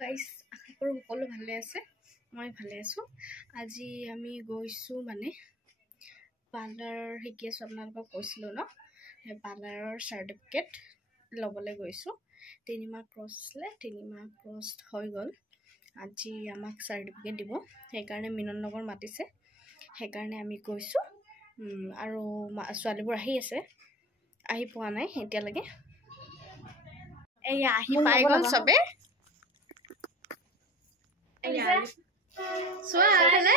guys আশা কৰো সকলো ভালে আছে মই ভালে আছো আজি আমি গৈছো মানে পাৰ্লাৰ শিকি আছো আপোনালোকক কৈছিলো ন হে পাৰ্লাৰৰ সাৰ্টিফিকেট লবলৈ গৈছো 3 মাহ ক্ৰছ লে 3 মাহ ক্ৰছ হৈ গল আজি আমাক সাৰ্টিফিকেট দিব সেই কাৰণে মিনন নগৰ মাতিছে সেই কাৰণে আমি গৈছো আৰু ছোৱালীবোৰ আহি আছে আহি পোৱা নাই এতিয়া লাগে এয়া আহি পাই গল সবে সোয়ালে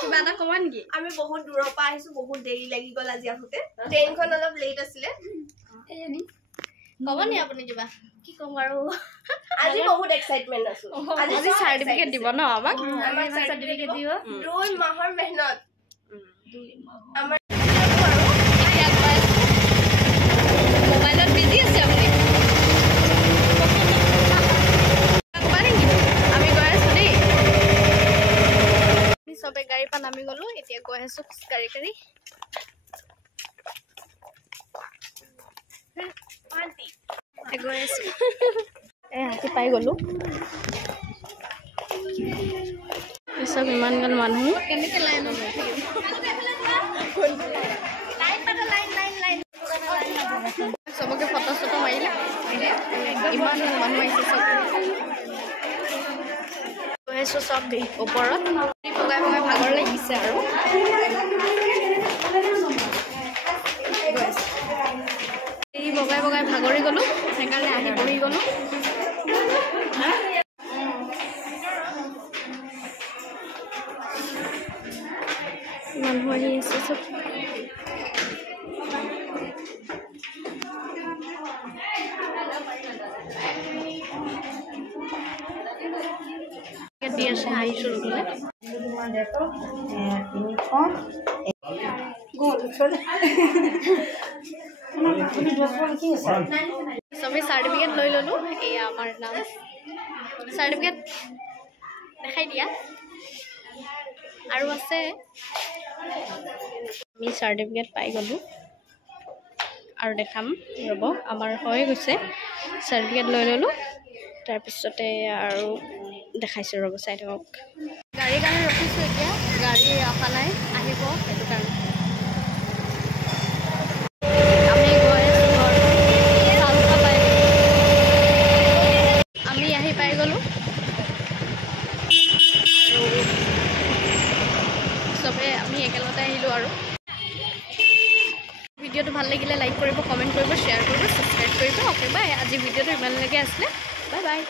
কিবা এটা কমান কি আমি বহুত দূৰৰ পৰা আহিছো বহুত দেৰি লাগি গল আজি আহোতে ট্ৰেইনখন অলপ লেট আছিলে এনি কবনি আপুনি কিবা কি কম আৰু আজি বহুত এক্সাইটমেন্ট আছো আজি সাৰ্টিফিকেট দিব ন আমাক সাৰ্টিফিকেট দিব 2 মাহৰ মেহনত 2 মাহ আমাৰ মোবাইলত বিজি আছে আপুনি সবে গাড়ী পা নামি গলো এতিয়া গৈ আছো গাড়ী আন্টি গৈ আছো হাতি পাই গলো সব ইমান গাল মানুহ কেনেকে লাইন সবকে ফটো চটো মাৰিলে ইমান মানুহ আহিছে সব গৈ আছো সব ওপৰত বগাই বগাই ভাগৰ লাগিছে আৰু এই বগাই বগাই ভাগৰি গলো সেইকাৰণে আহি বহি গলো মানুহ আহি আছে চব দিয়ে আছে আহি শুরু করলে সবে সার্টিফিকেট লৈ ললো এয়া আমার নাম সার্টিফিকেট দেখাই দিয়া আৰু আছে আমি সাৰ্টিফিকেট পাই গলো আৰু দেখাম ৰব আমাৰ হৈ গৈছে সাৰ্টিফিকেট লৈ ললো তাৰ পিছতে আৰু দেখাইছো ৰব চাই থাকক গাড়ীৰ কাৰণে ৰখিছো এতিয়া গাড়ী অহা নাই আহিব সেইটো কাৰণে আমি গৈ আছো চালখা পাই আমি আহি পাই গলো সবে আমি একেলগতে আহিলো আৰু ভিডিওটো ভাল লাগিলে লাইক কৰিব কমেন্ট কৰিব শেয়াৰ কৰিব সাবস্ক্ৰাইব কৰিব ওকে বাই আজি ভিডিওটো ইমানলৈকে আছিল বাই বাই